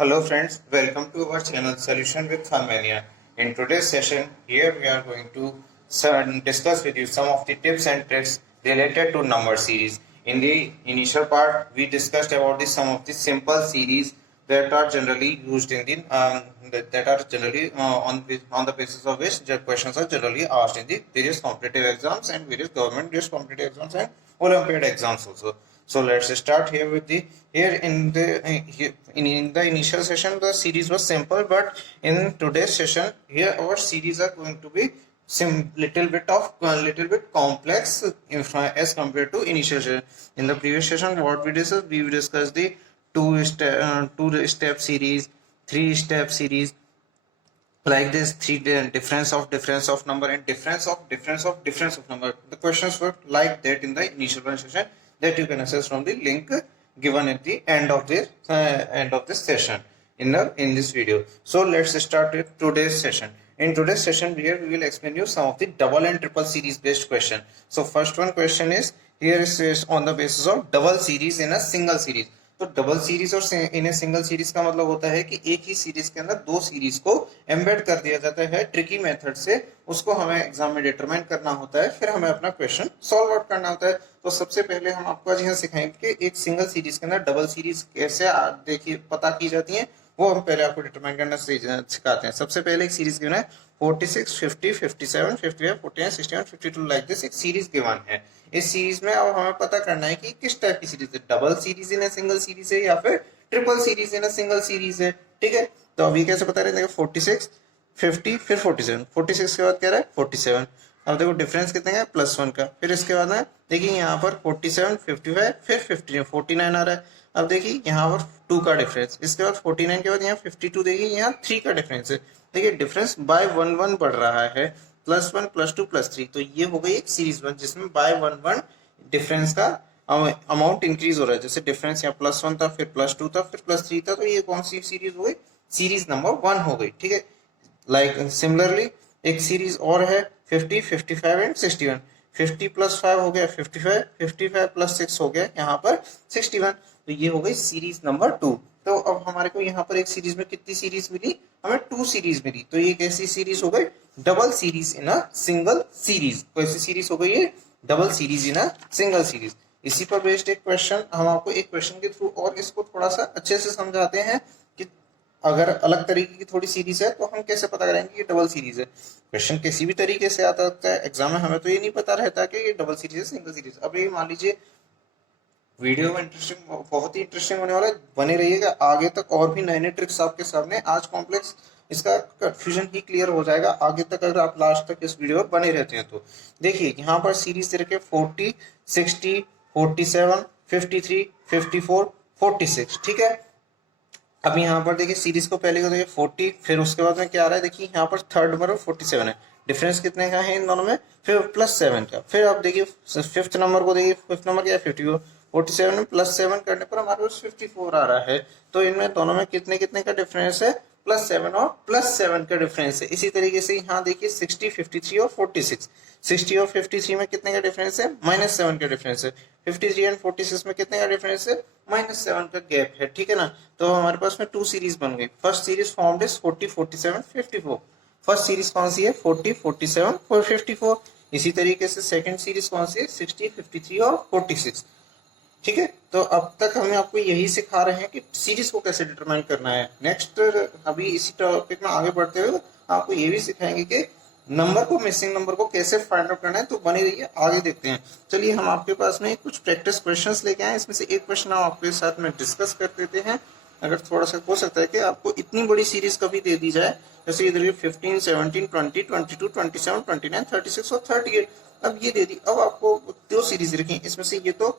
Hello friends, welcome to our channel Solution with Funmania. In today's session, here we are going to discuss with you some of the tips and tricks related to number series. In the initial part, we discussed about some of the simple series that are generally used in the that are generally on the basis of which the questions are generally asked in the various competitive exams and various government-based competitive exams and Olympiad exams also. So let's start here with the here in the in the initial session the series was simple, but in today's session here our series are going to be little bit complex as compared to initial session. In the previous session, what we discussed the two step series, three step series, like this three difference of number and difference of number. The questions were like that in the initial session that you can access from the link given at the end of this session in this video. So let's start with today's session. In today's session here we will explain you some of the double and triple series based question. So first one question is here is on the basis of double series in a single series. तो double series और इन a single series का मतलब होता है कि एक ही series के अंदर दो सीरीज को एम्बेड कर दिया जाता है ट्रिकी मेथड से। उसको हमें एग्जाम में डिटरमाइन करना होता है, फिर हमें अपना क्वेश्चन सॉल्व आउट करना होता है। तो सबसे पहले हम आपको आज यहाँ सिखाएंगे कि एक सिंगल सीरीज के अंदर डबल सीरीज कैसे देखिए पता की जाती है, वो हम पहले आपको डिटरमाइन करना सिखाते हैं। सबसे पहले एक सीरीज गिवन है 46, 50, 57, 55, 49, 61, 52 लाइक दिस एक सीरीज गिवन है। इस सीरीज में अब हमें पता करना है कि किस टाइप की सीरीज है, double series in single series है या फिर triple series in single series है। ठीक है, तो अभी कैसे पता रहे, 46, 50 फिर 47, 46 के बाद क्या रहा है 47। अब देखो डिफरेंस कितने का +1 का। फिर इसके बाद में देखिए यहाँ पर 47, 55 फिर 50, 49 आ रहा है। अब देखिए यहाँ पर 2 का डिफरेंस, इसके बाद 49 के बाद यहाँ 52, देखिए यहाँ 3 का डिफरेंस है। देखिए डिफरेंस बाय 1 बढ़ रहा है, +1 +2 +3। तो ये हो गई एक सीरीज वन जिसमें बाय 1 डिफरेंस का अमाउंट इंक्रीज हो रहा है। जैसे डिफरेंस यहाँ +1 था, फिर +2 था, फिर +3 था, तो ये कौन सी सीरीज हो गई, सीरीज नंबर 1 हो गई। ठीक है, लाइक सिमिलरली एक सीरीज और है 50, 55 एंड 61। 50 + 5 हो गया 55, 55 + 6 हो गया यहाँ पर 61। तो ये हो गई सीरीज नंबर 2। तो अब हमारे को यहाँ पर एक सीरीज में कितनी सीरीज मिली, हमें 2 सीरीज मिली। तो ये कैसी सीरीज हो गई, double series in a single series. कैसी सीरीज हो गई ये, double series in a single series. इसी पर बेस्ड एक क्वेश्चन हम आपको एक क्वेश्चन के थ्रू और इसको थोड़ा सा अच्छे से समझाते हैं कि अगर अलग तरीके की थोड़ी सीरीज है तो हम कैसे पता करेंगे कि डबल सीरीज है। क्वेश्चन किसी भी तरीके से आता है एग्जाम में, हमें तो ये नहीं पता रहता कि ये डबल सीरीज है सिंगल सीरीज। अब ये मान लीजिए वीडियो में बहुत ही इंटरेस्टिंग होने वाला है, बने रहिएगा आगे तक। और भी नए नए ट्रिक्स आपके सामने, आज कॉम्प्लेक्स इसका कंफ्यूजन ही क्लियर हो जाएगा आगे तक अगर आप लास्ट तक इस वीडियो में बने रहते हैं। तो देखिए यहाँ पर सीरीज दे रखे 40, 60, 47, 53, 54, 46। ठीक है, अब यहाँ पर देखिए सीरीज को पहले को देखिए 40, फिर उसके बाद में क्या आ रहा है, देखिए यहाँ पर थर्ड नंबर 47 है। डिफरेंस कितने का है इन दोनों में, फिर +7 का। फिर आप देखिए फिफ्थ नंबर को देखिए, फिफ्थ नंबर क्या है 54, 47 में +7 करने पर हमारे पास 54 आ रहा है। तो इनमें दोनों में कितने कितने का डिफरेंस है, +7 और +7 का डिफरेंस है। इसी तरीके से यहाँ देखिए 60, 53 और 46, 60 और 53 में कितने का डिफरेंस है, -7 का डिफरेंस है। 53 एंड 46 में कितने का डिफरेंस है, -7 का गैप है। ठीक है ना, तो हमारे पास में 2 सीरीज बन गई। First series formed is 40, 47, 54। First series कौन सी है, 40, 47 और 54। इसी तरीके से सेकंड सीरीज कौन सी है, 60, 53 और 46। ठीक है, तो अब तक हमें आपको यही सिखा रहे हैं कि सीरीज को कैसे डिटरमाइन करना है। नेक्स्ट अभी इसी टॉपिक में आगे बढ़ते हुए आपको ये भी सिखाएंगे कि नंबर को, मिसिंग नंबर को कैसे फाइंड आउट करना है। तो बने रहिए, आगे देखते हैं। चलिए हम आपके पास में कुछ प्रैक्टिस क्वेश्चंस लेके आए, इसमें से एक क्वेश्चन हम आपके साथ में डिस्कस कर देते हैं। अगर थोड़ा सा हो सकता है कि आपको इतनी बड़ी सीरीज कभी दे दी जाए, जैसे इधर 15, 17, 20, 22, 27, 29, 36 और 38। अब ये दे दी, अब आपको 2 सीरीज रखी, इसमें से ये तो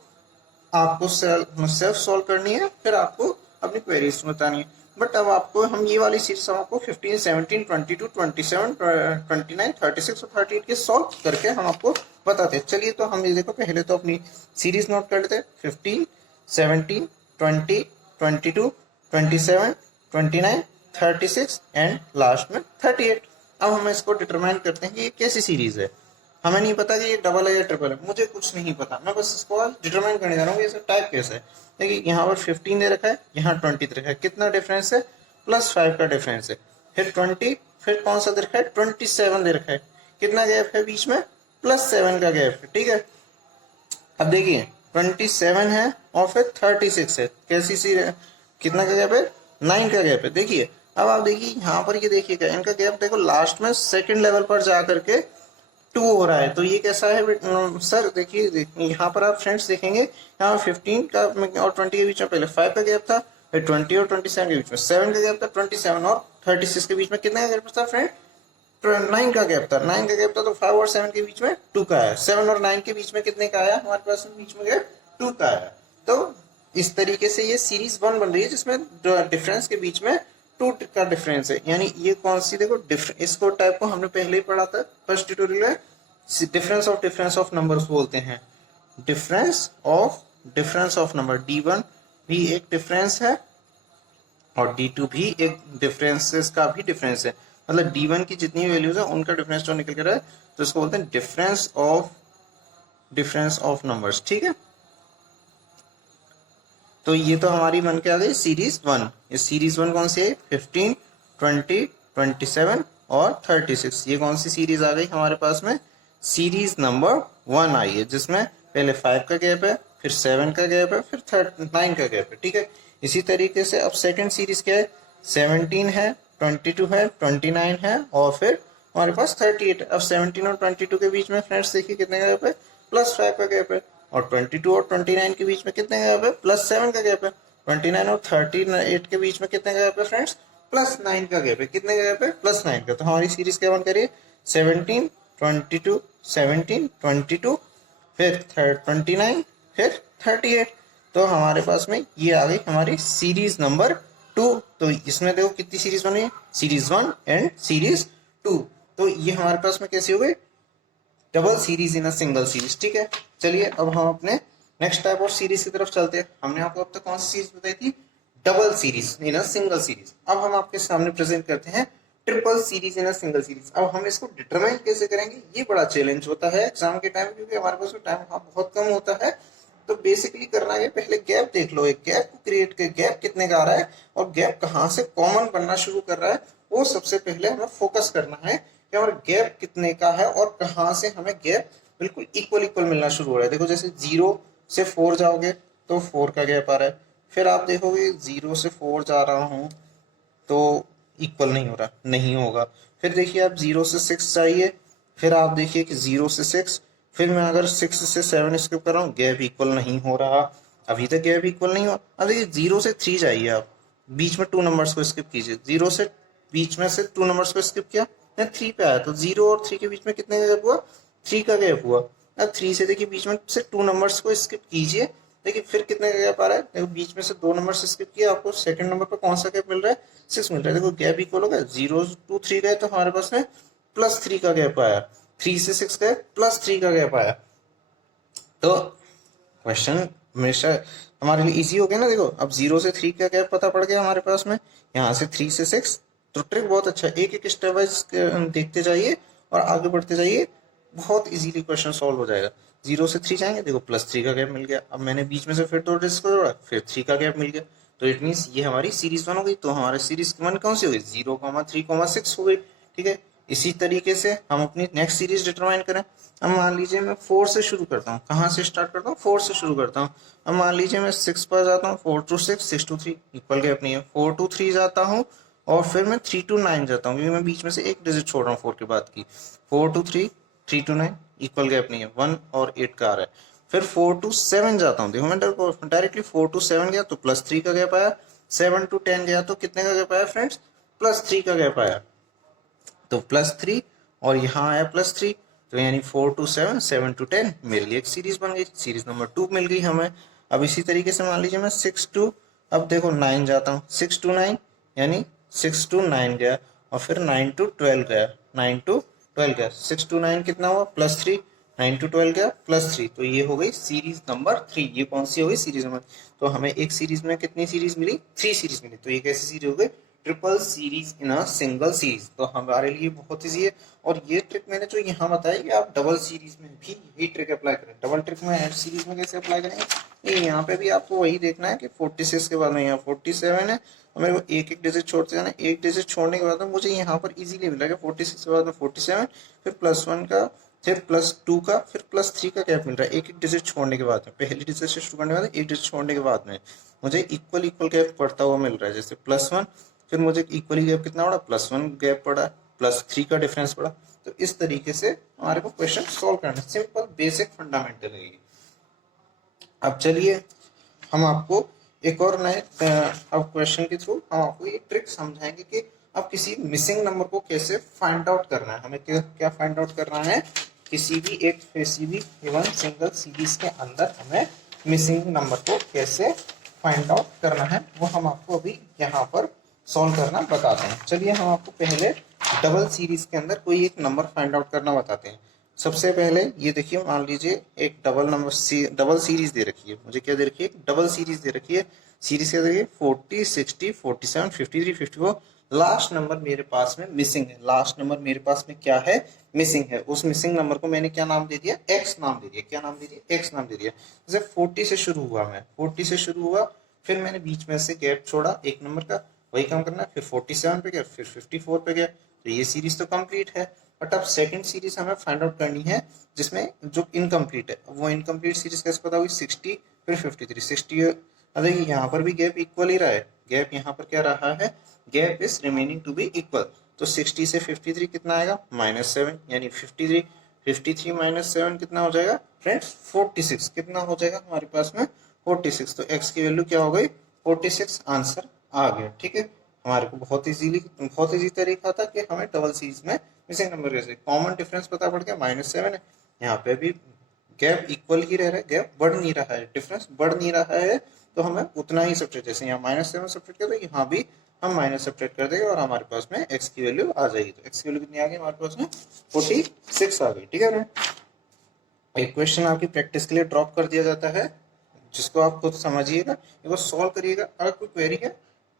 आपको सेल्फ सॉल्व करनी है, फिर आपको अपनी क्वेरीज बतानी है। बट अब आपको हम ये वाली सीरीज आपको 15, 17, 22, 27, 29, 36 और 38 के सॉल्व करके हम आपको बताते हैं। चलिए तो हम ये देखो, पहले तो अपनी सीरीज नोट कर लेते हैं। 15, 17, 20, 22, 27, 29, 36 एंड लास्ट में 38। अब हम इसको डिटरमाइन करते हैं कि ये कैसी सीरीज है। हमें नहीं पता कि ये डबल है या ट्रिपल है, मुझे कुछ नहीं पता, मैं बस इसको डिटरमाइन करने जा रहा हूँ कि इसे टाइप कैसे है। देखिए यहाँ पर 15 दे रखा है, यहाँ 20 दे रखा है, कितना डिफरेंस है, +5 का डिफरेंस है। फिर 20, फिर कौन सा दे रखा है, 27 दे रखा है, कितना गैप है बीच में, +7 का गैप है, ठीक है। अब देखिए 27 है और फिर 36 है, कैसी सी कितना का गैप है, 9 का गैप है। देखिए अब आप देखिए यहाँ पर ये देखिएगा इनका गैप देखो लास्ट में सेकंड लेवल पर जा करके 2 हो रहा है, तो ये कैसा है सर। देखिए यहाँ पर आप फ्रेंड्स देखेंगे यहाँ 15 का और 20 के बीच में पहले 5 का गैप था, फिर 20 और 27 के बीच में 7 का गैप था, 27 और 36 के बीच में कितना का गैप था फ्रेंड, 9 का गैप था। 9 का गैप था तो 5 और 7 के बीच में 2 का आया, 7 और 9 के बीच में कितने का आया हमारे पास बीच में गैप 2 का आया। तो इस तरीके से ये सीरीज 1 बन रही है जिसमें डिफरेंस के बीच में 2 का डिफरेंस है। यानी ये कौन सी, देखो इसको टाइप को हमने पहले ही पढ़ा था फर्स्ट ट्यूटोरियल में, डिफरेंस ऑफ नंबर्स बोलते हैं। डिफरेंस ऑफ नंबर, D1 भी एक डिफरेंस है और D2 भी एक डिफरेंसेस का भी डिफरेंस है। मतलब D1 की जितनी वैल्यूज है उनका डिफरेंस जो निकल कर रहा है तो इसको बोलते हैं डिफरेंस ऑफ नंबर्स, ठीक है। तो ये तो हमारी बन के आ गई सीरीज 1। इस सीरीज 1 कौन सी है, 15, 20, 27 और 36, ये कौन सी सीरीज आ गई हमारे पास में, सीरीज नंबर 1 आई है, जिसमें पहले 5 का गैप है, फिर 7 का गैप है, फिर 9 का गैप है, ठीक है। इसी तरीके से अब सेकंड सीरीज क्या है, 17 है, 22 है, 29 है और फिर हमारे पास 38 है। अब 17 और 22 के बीच में फ्रेंड्स देखिए कितने का गैप है, +5 का गैप है, और 22 और 29 के बीच में कितने का गैप है, +7 का गैप है। 29 और 38 के बीच में कितने का गैप है फ्रेंड्स, +9 का गैप है। कितने का गैप है, +9 का। तो हमारी सीरीज क्या बन करिए, 17, 22, 17, 22, फिर 29, फिर 38। तो हमारे पास में ये आ गई हमारी सीरीज नंबर 2। तो इसमें देखो कितनी सीरीज बनी, सीरीज 1 एंड सीरीज 2। तो ये हमारे पास में कैसी हो गई, double series in a single series, ठीक है। चलिए अब हम अपने नेक्स्ट टाइप ऑफ सीरीज की तरफ चलते हैं। हमने आपको अब तक कौन सी सीरीज बताई थी, double series in a single series. अब हम आपके सामने प्रेजेंट करते हैं triple series in a single series. अब हम इसको डिटरमाइन कैसे करेंगे, ये बड़ा चैलेंज होता है एग्जाम के टाइम, क्योंकि हमारे पास टाइम बहुत कम होता है। तो बेसिकली करना है, पहले गैप देख लो, एक गैप को क्रिएट कर, गैप कितने का आ रहा है और गैप कहाँ से कॉमन बनना शुरू कर रहा है, वो सबसे पहले हमें फोकस करना है कि हमारा गैप कितने का है और कहाँ से हमें गैप बिल्कुल इक्वल मिलना शुरू हो रहा है। देखो जैसे 0 से 4 जाओगे तो 4 का गैप आ रहा है, फिर आप देखोगे 0 से 4 जा रहा हूँ तो इक्वल नहीं हो रहा, नहीं होगा। फिर देखिए आप 0 से 6 जाइए, फिर आप देखिए कि 0 से 6, फिर मैं अगर 6 से 7 स्किप कर रहा हूँ, गैप इक्वल नहीं हो रहा, अभी तक गैप इक्वल नहीं हुआ। अब देखिए 0 से 3 जाइए, आप बीच में 2 नंबर्स को स्किप कीजिए, 0 से बीच में से 2 नंबर्स को स्किप किया, 3 पे आया, तो 0 और 3 के बीच में कितने का गैप हुआ, 3 का गैप हुआ। अब 3 से देखिए बीच में से 2 नंबर्स को स्किप कीजिए, देखिए फिर कितने का गैप आ रहा है, देखो बीच में से 2 नंबर से स्किप किया, आपको सेकंड नंबर पर कौन सा गैप मिल रहा है, 6 मिल रहा है। देखो गैप इक्वल हो गया, 0 to 3 गए तो हमारे पास में +3 का गैप आया, 3 से 6 गए +3 का गैप आया। तो क्वेश्चन हमेशा हमारे लिए इजी हो गया ना। देखो अब 0 से 3 का गैप पता पड़ गया हमारे पास में, यहाँ से 3 से 6। तो ट्रिक बहुत अच्छा है, एक एक स्टेप वाइज देखते जाइए और आगे बढ़ते जाइए, बहुत इजीली क्वेश्चन सॉल्व हो जाएगा। 0 से 3 जाएंगे, देखो +3 का गैप मिल गया। अब मैंने बीच में से फिर 2 डिस्क जोड़ा, फिर 3 का गैप मिल गया। तो इट मीन्स ये हमारी सीरीज 1 हो गई। तो हमारी सीरीज 1 कौन सी हो गई, 0, 3, 6 हो गई, ठीक है। इसी तरीके से हम अपनी नेक्स्ट सीरीज डिटरमाइन करें। अब मान लीजिए मैं 4 से शुरू करता हूँ, कहाँ से स्टार्ट करता हूँ, 4 से शुरू करता हूँ। अब मान लीजिए मैं 6 पर जाता हूँ, 4 to 6, 6 to 3 इक्वल गैप नहीं है। 4 to 3 जाता हूँ और फिर मैं 3 to 9 जाता हूँ, क्योंकि मैं बीच में से एक डिजिट छोड़ रहा हूँ 4 के बाद की। 4 to 3, 3 to 9 इक्वल गैप नहीं है, 1 और 8 का आ रहा है। फिर 4 to 7 जाता हूँ, देखो मैं डायरेक्टली 4 to 7 गया तो +3 का गैप आया। 7 to 10 गया तो कितने का गैप आया फ्रेंड्स, +3 का गैप आया। तो +3 और यहाँ आया +3, तो यानी 4 to 7, 7 to 10 मेरे लिए एक सीरीज बन गई, सीरीज नंबर 2 मिल गई हमें। अब इसी तरीके से मान लीजिए मैं 6 to, अब देखो 9 जाता हूँ, 6 to 9 यानी 6 to 9 गया और फिर 9 to 12 गया, 9 to 12 गया, 6 to 9 कितना हुआ, +3, 9 to 12 गया +3। तो ये हो गई सीरीज नंबर 3। ये कौन सी हो गई, सीरीज नंबर। तो हमें एक सीरीज में कितनी सीरीज मिली, 3 सीरीज मिली। तो ये कैसी सीरीज हो गई, triple series in a single series. तो हमारे लिए बहुत ईजी है। और ये ट्रिक मैंने जो यहाँ बताई कि आप डबल सीरीज में भी यही ट्रिक अप्लाई करें। डबल ट्रिक में एंड सीरीज में कैसे अप्लाई करेंगे, ये यहाँ पे भी आपको वही देखना है कि 46 के बाद में यहाँ 47 है, और मेरे को एक एक डिजिट छोड़ते जाना। एक डिजिट छोड़ने के बाद में मुझे यहाँ पर इजीली मिला कि 46 के बाद में 47, फिर +1 का, फिर +2 का, फिर +3 का गैप मिल रहा है एक एक डिजिट छोड़ने के बाद में। पहली डिजिट से शुरू करने के बाद एक डिजिट छोड़ने के बाद में मुझे इक्वल इक्वल गैप पड़ता हुआ मिल रहा है। जैसे +1, फिर मुझे इक्वली गैप कितना पड़ा, +1 गैप पड़ा, +3 का डिफरेंस पड़ा। तो इस तरीके से हमारे को क्वेश्चन सॉल्व करना है। सिंपल बेसिक फंडामेंटल है ये। अब चलिए हम आपको एक और नए अब क्वेश्चन के थ्रू हम आपको ये ट्रिक समझाएंगे कि अब किसी मिसिंग नंबर को कैसे फाइंड आउट करना है। हमें क्या फाइंड आउट करना है, किसी भी गिवन सिंगल सीरीज के अंदर हमें मिसिंग नंबर को कैसे फाइंड आउट करना है, वो हम आपको अभी यहाँ पर सॉल्व करना बताते हैं। चलिए हम आपको पहले डबल सीरीज के अंदर कोई एक नंबर फाइंड आउट करना बताते हैं। सबसे पहले ये देखिए, मान लीजिए एक डबल सीरीज दे रखी है। मुझे क्या दे रखी है, क्या दे रखी है, सीरीज क्या दे रखी है, 40, 60, 47, 53, 54। लास्ट नंबर मेरे पास में मिसिंग है। लास्ट नंबर मेरे पास में क्या है, मिसिंग है। उस मिसिंग नंबर को मैंने क्या नाम दे दिया, एक्स नाम दे दिया। क्या नाम दे दिया, एक्स नाम दे दिया। जैसे 40 से शुरू हुआ, मैं 40 से शुरू हुआ, फिर मैंने बीच में से गैप छोड़ा एक नंबर का, वही काम करना है। फिर 47 पे गया, फिर 54 पे गया। तो ये सीरीज तो कंप्लीट है। बट अब सेकंड सीरीज हमें फाइंड आउट करनी है जिसमें जो इनकम्प्लीट है। वो इनकम्प्लीट सीरीज कैसे पता हुई, 60 फिर 53, 60। अरे यहाँ पर भी गैप इक्वल ही रहा है। गैप यहाँ पर क्या रहा है, gap is remaining to be equal. तो 60 से 53 कितना आएगा, -7, यानी 53 -7 कितना हो जाएगा फ्रेंड्स, 46। कितना हो जाएगा हमारे पास में, 46। तो x की वैल्यू क्या हो गई, 46। आंसर आ गया। ठीक है, हमारे को बहुत इजी तरीका था कि हमें डबल सीरीज में मिसिंग नंबर कैसे, कॉमन डिफरेंस पता पड़ गया, -7 है। यहाँ पे भी गैप इक्वल ही रह रहा है, गैप बढ़ नहीं रहा है, डिफरेंस बढ़ नहीं रहा है। तो हमें उतना ही सब्ट्रैक्ट, जैसे यहाँ -7 सब्ट्रैक्ट किया तो यहाँ भी हम माइनस सब्ट्रैक्ट कर देंगे और हमारे पास में x की वैल्यू आ जाएगी। तो x की वैल्यू कितनी आ गई हमारे पास में, 46 आ गई। ठीक है, एक क्वेश्चन आपकी प्रैक्टिस के लिए ड्रॉप कर दिया जाता है, जिसको आप खुद समझिएगा, वो सॉल्व करिएगा। अगर कोई क्वेरी है,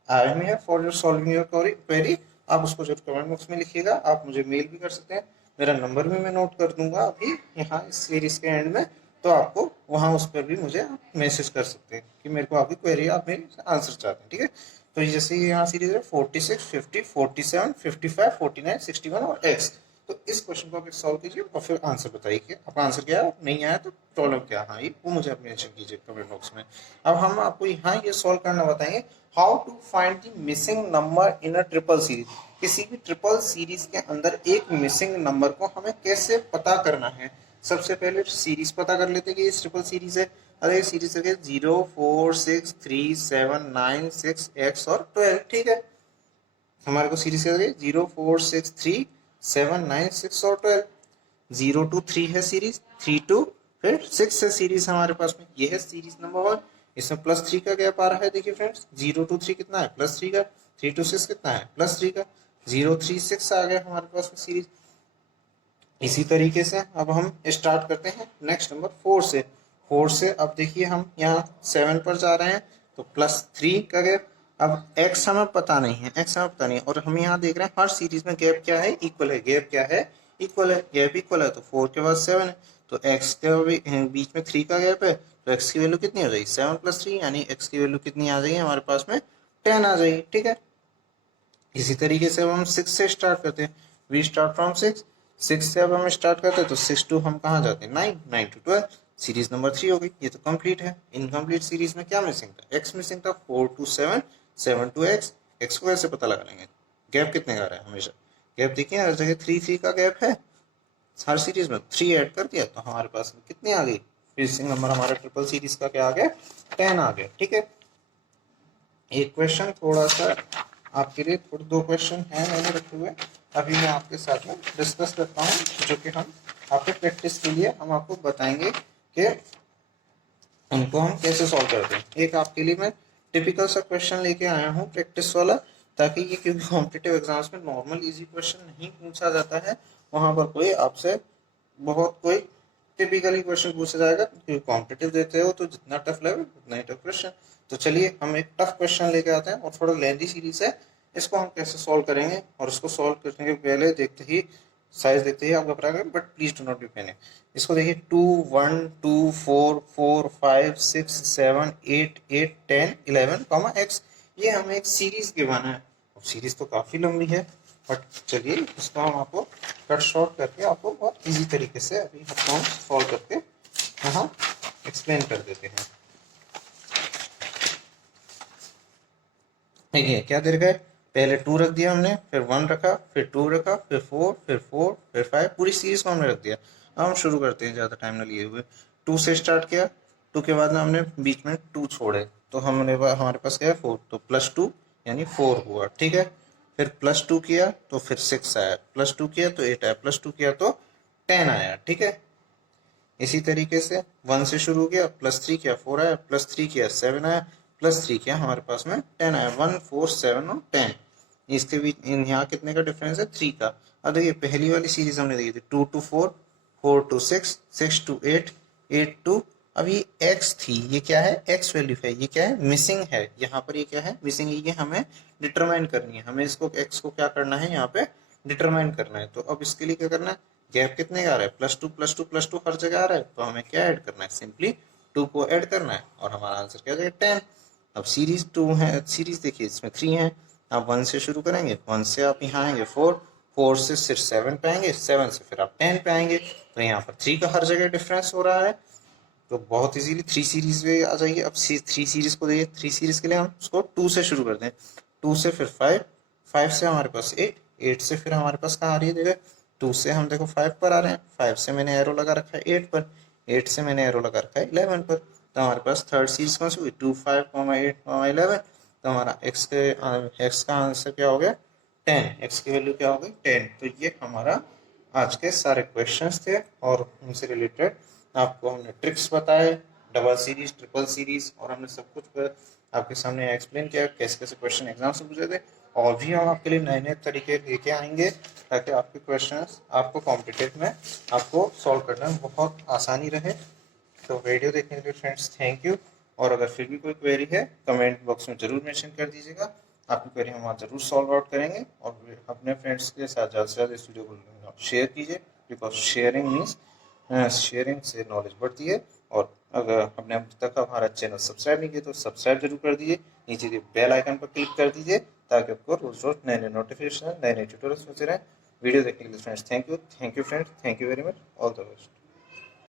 I am here for your solving your query, आप उसको जरूर कमेंट बॉक्स में लिखिएगा। आप मुझे मेल भी कर सकते हैं, मेरा नंबर भी मैं नोट कर दूंगा अभी यहाँ इस सीरीज के एंड में। तो आपको वहाँ उस पर भी मुझे मैसेज कर सकते हैं कि मेरे को आपकी क्वेरी, आप मेरी आंसर चाहते हैं। ठीक है, तो जैसे यहाँ सीरीज है 46, 50, 47, 55, 49, 61 और x। तो इस क्वेश्चन को आप सॉल्व कीजिए और फिर आंसर बताइए कि आपका आंसर क्या है, नहीं आया तो प्रॉब्लम क्या है, वो मुझे आप मेंशन कीजिए कमेंट बॉक्स में। अब हम आपको यहाँ ये सॉल्व करना बताएंगे, how to find the missing number in a triple series. किसी भी ट्रिपल सीरीज के अंदर एक मिसिंग नंबर को हमें कैसे पता करना है। सबसे पहले सीरीज पता कर लेते हैं कि ये ट्रिपल सीरीज है। अरे सीरीज है 0, 4, 6, 3, 7, 9, 6, x और 12। ठीक है, हमारे को सीरीज क्या है, 0, 4, 6, 3, 7, 9, 6 और 12। 0 to 3 है सीरीज, 3 to फिर 6 है सीरीज हमारे पास में। ये है सीरीज नंबर 1। इसमें +3 का गैप आ रहा है। देखिए फ्रेंड्स, 0 to 3 कितना है, +3 का। 3 to 6 कितना है, +3 का। 0, 3, 6 आ गया हमारे पास में सीरीज। इसी तरीके से अब हम स्टार्ट करते हैं नेक्स्ट नंबर 4 से। 4 से अब देखिए हम यहाँ 7 पर जा रहे हैं, तो +3 का गैप। अब x हमें पता नहीं है, x हमें पता नहीं है, और हम यहाँ देख रहे हैं हर सीरीज में गैप क्या है, इक्वल है। गैप क्या है, इक्वल है। गैप इक्वल है तो 4 के बाद 7 है, तो x के बीच में 3 का गैप है, तो x की वैल्यू कितनी हो जाएगी, 7 + 3, यानी x की वैल्यू कितनी आ जाएगी हमारे पास में, 10 आ जाएगी। ठीक है, इसी तरीके से अब हम 6 से स्टार्ट करते हैं। We start from 6। 6 से अब हम स्टार्ट करते हैं तो 6 टू हम कहाँ जाते हैं, 9, 9 to 12। सीरीज नंबर 3 हो गई, ये तो कंप्लीट है। इनकम्प्लीट सीरीज में क्या मिसिंग था, x मिसिंग था। 4 to 7, 7 to x। x को कैसे पता लगा लेंगे, गैप कितने का रहा है हमेशा, गैप देखिए हर जगह 3 का गैप है। हर सीरीज में 3 ऐड कर दिया तो हमारे पास में कितनी आ गई, मिसिंग नंबर हमारा ट्रिपल सीरीज का क्या आ गया, 10 आ गया। ठीक है, एक क्वेश्चन थोड़ा सा आपके लिए, थोड़े 2 क्वेश्चन हैं मैंने रखे हुए, अभी मैं आपके साथ में डिस्कस करता हूँ, जो कि हम आपके प्रैक्टिस के लिए हम आपको बताएंगे कि उनको हम कैसे सॉल्व करते हैं। एक आपके लिए मैं टिपिकल सा क्वेश्चन लेके आया हूँ प्रैक्टिस वाला, ताकि ये, क्योंकि कॉम्पिटिटिव एग्जाम्स में नॉर्मल इजी क्वेश्चन नहीं पूछा जाता है, वहाँ पर कोई आपसे बहुत कोई टिपिकली क्वेश्चन पूछा जाएगा, क्योंकि कॉम्पिटिटिव देते हो तो जितना टफ लेवल उतना ही टफ क्वेश्चन। तो चलिए हम एक टफ क्वेश्चन लेके आते हैं, और थोड़ा लेंथी सीरीज है, इसको हम कैसे सॉल्व करेंगे, और इसको सॉल्व करने के पहले देखते ही साइज देखते ही आप घबराएंगे, but please do not be panic. इसको देखिए 2 1 2 4 4 5 6 7 8 8 10 11 x, ये हमें एक सीरीज गिवन है। अब सीरीज तो काफी लंबी है, बट चलिए इसको हम आपको कट शॉर्ट करके आपको बहुत इजी तरीके से अभी हम सॉल्व करके यहाँ एक्सप्लेन कर देते हैं। देखिए क्या दे रखा है, पहले 2 रख दिया हमने, फिर 1 रखा, फिर 2 रखा, फिर 4, फिर 4, फिर 5, पूरी सीरीज को हमने रख दिया। अब हम शुरू करते हैं ज़्यादा टाइम ना लिए हुए। 2 से स्टार्ट किया, 2 के बाद ना हमने बीच में 2 छोड़े, तो हमारे पास क्या है 4, तो +2 यानी 4 हुआ, ठीक है। फिर +2 किया तो फिर 6 आया, +2 किया तो 8 आया, +2 किया तो 10 आया, ठीक है। इसी तरीके से 1 से शुरू किया, +3 किया 4 आया, +3 किया 7 आया, +3 किया हमारे पास में 10 आया। 1 4 7 और 10, इसके बीच यहाँ कितने का डिफरेंस है 3 का। अब देखिए पहली वाली सीरीज हमने देखी थी 2 to 4, 4 to 6, 6 to 8, 8 to, अब ये x थी, ये क्या है x वैल्यू है, ये क्या है मिसिंग है, यहाँ पर ये क्या है मिसिंग है, ये हमें डिटरमाइन करनी है, हमें इसको x को क्या करना है यहाँ पे डिटरमाइन करना है। तो अब इसके लिए क्या करना है, गैप कितने का आ रहा है +2 +2 +2 हर जगह आ रहा है, तो हमें क्या ऐड करना है, सिंपली 2 को ऐड करना है और हमारा आंसर क्या आ जाएगा 10। अब सीरीज 2 है, सीरीज देखिए इसमें 3 है, आप 1 से शुरू करेंगे, 1 से आप यहाँ आएंगे 4, 4 से सिर्फ 7 पे आएंगे, 7 से फिर आप 10 पे आएंगे, तो यहाँ पर 3 का हर जगह डिफरेंस हो रहा है, तो बहुत इजीली 3 सीरीज में आ जाएगी। अब 3 सीरीज को देखिए, 3 सीरीज के लिए हम उसको 2 से शुरू करते हैं, 2 से फिर 5, 5 से हमारे पास 8, 8 से फिर हमारे पास कहाँ आ रही है, देखो 2 से हम देखो 5 पर आ रहे हैं, 5 से मैंने एरो लगा रखा है 8 पर, 8 से मैंने एरो लगा रखा है 11 पर, तो हमारे पास थर्ड सीरीज कौन सी हुई 2 5 8 11, तो हमारा x का आंसर क्या हो गया 10, x की वैल्यू क्या हो गई 10। तो ये हमारा आज के सारे क्वेश्चंस थे, और उनसे रिलेटेड आपको हमने ट्रिक्स बताए, डबल सीरीज ट्रिपल सीरीज, और हमने सब कुछ आपके सामने एक्सप्लेन किया कैसे कैसे क्वेश्चन एग्जाम से पूछे थे, और भी हम आपके लिए नए नए तरीके लेके आएंगे ताकि आपके क्वेश्चंस आपको कॉम्पिटिटिव में आपको सॉल्व करने में बहुत आसानी रहे। तो वीडियो देखने के लिए फ्रेंड्स थैंक यू, और अगर फिर भी कोई क्वेरी है कमेंट बॉक्स में जरूर मेंशन कर दीजिएगा, आपकी क्वेरी हम वहाँ जरूर सॉल्व आउट करेंगे, और अपने फ्रेंड्स के साथ ज़्यादा से ज़्यादा इस वीडियो को शेयर कीजिए, बिकॉज शेयरिंग मीन्स शेयरिंग से नॉलेज बढ़ती है। और अगर आपने अब तक हमारा चैनल सब्सक्राइब नहीं किया तो सब्सक्राइब जरूर कर दीजिए, नीचे के बेल आइकन पर क्लिक कर दीजिए ताकि आपको रोज रोज नए नए नोटिफिकेशन नए नए ट्यूटोरियल्स मिलते रहें। वीडियो देखने के लिए friends thank you friends, thank you very much, all the best.